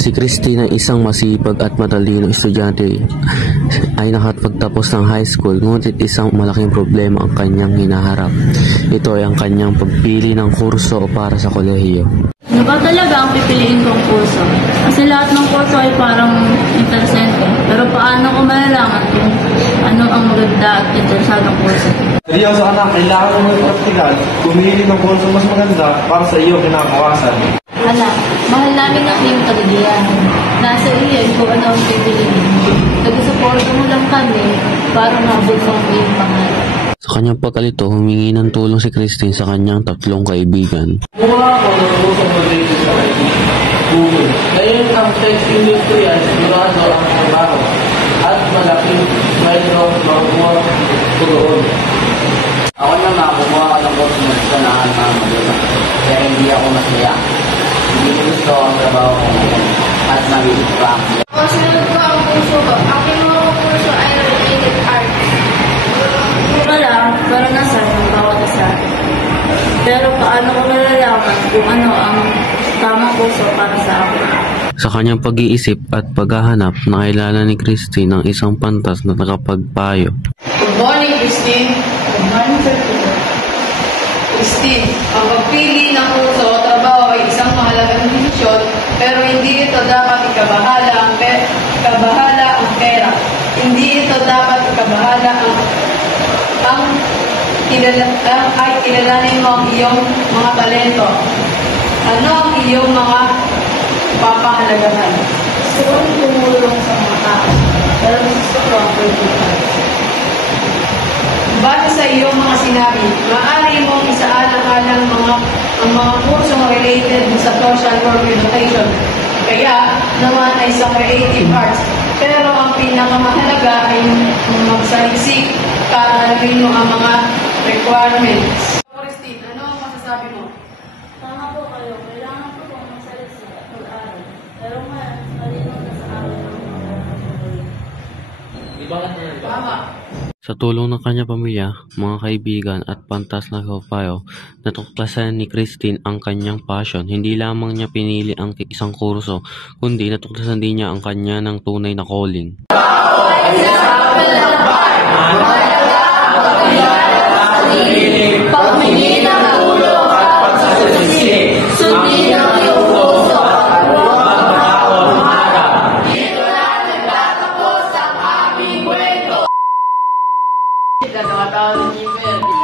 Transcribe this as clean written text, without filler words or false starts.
Si Christine ay isang masipag at matalinong estudyante ay nakapagtapos ng high school, ngunit isang malaking problema ang kanyang hinaharap. Ito ay ang kanyang pagpili ng kurso para sa kolehiyo. Ano ba talaga ang pipiliin kong kurso? Kasi lahat ng kurso ay parang interesante. Pero paano ko malalaman kung ano ang maganda at interesantong kurso? Seryoso anak, kailangan mo ng praktikal. Pumili ng kurso mas maganda para sa iyo kinabukasan. Anak, mahal namin ang iyong kaligayahan. Nasa iyo kung ano ang pipiliin. Nag-suporto mo lang kami para mabot mo ang iyong pangarap. Sa kanyang pagkalito, humingi ng tulong si Christine sa kanyang tatlong kaibigan. Kumuha ako ng kurso mag-rated sa Google. Ngayon ang tech industry ay sigurado ang trabaho at malaking sweldo makukuha ko doon. Ako naman, kumuha ka ng kurso na sanahan mga magulang. Kaya hindi ako masaya. Hindi ko gusto ang trabaho ko ngayon at nabibig pa. Sunod ko ang kurso ko. Aking mga kurso ay related arts. Wala, karanasan ng bawat isa. Pero paano ko malalaman kung ano ang tamang kurso para sa akin? Sa kanyang pag-iisip at paghahanap, nakilala ni Christine ang isang pantas na nakapagpayo. Good morning, Christine. Good morning, Sir Peter. Christine, ang pagpili ng kurso o trabaho ay isang mahalagang desisyon, pero hindi ito dapat ikabahala ang pera. Hindi ito dapat ikabahala ay kilalanin mo ang iyong mga talento. Ano ang iyong mga papahalagahan? Gusto kong tumulong sa mga tao, pero gusto ko ang pagkakas. Base sa iyong mga sinabi, maaari mong isaalang-alang ang mga kursong related sa social work education. Kaya naman ay sa creative arts. Pero ang pinakamahalaga ay magsaliksik para alamin mo ang mga requirements. Christine, ano ang masasabi mo? Tama po kayo, kailangan ko pong magsalisig at mag-aral. Pero ngayon, malinaw na sa akin ang mga Tama. Sa tulong ng kanyang pamilya, mga kaibigan at pantas na kapayo, natuklasan ni Christine ang kanyang passion. Hindi lamang niya pinili ang isang kurso, kundi natuklasan din niya ang kanya ng tunay na calling. pagmingi ng tulong at pagsasaliksik. Sundin ang iyong puso at huwag magbago ang harap. Dito na nagtatapos ang aming kwento. Nagkakataon ng email.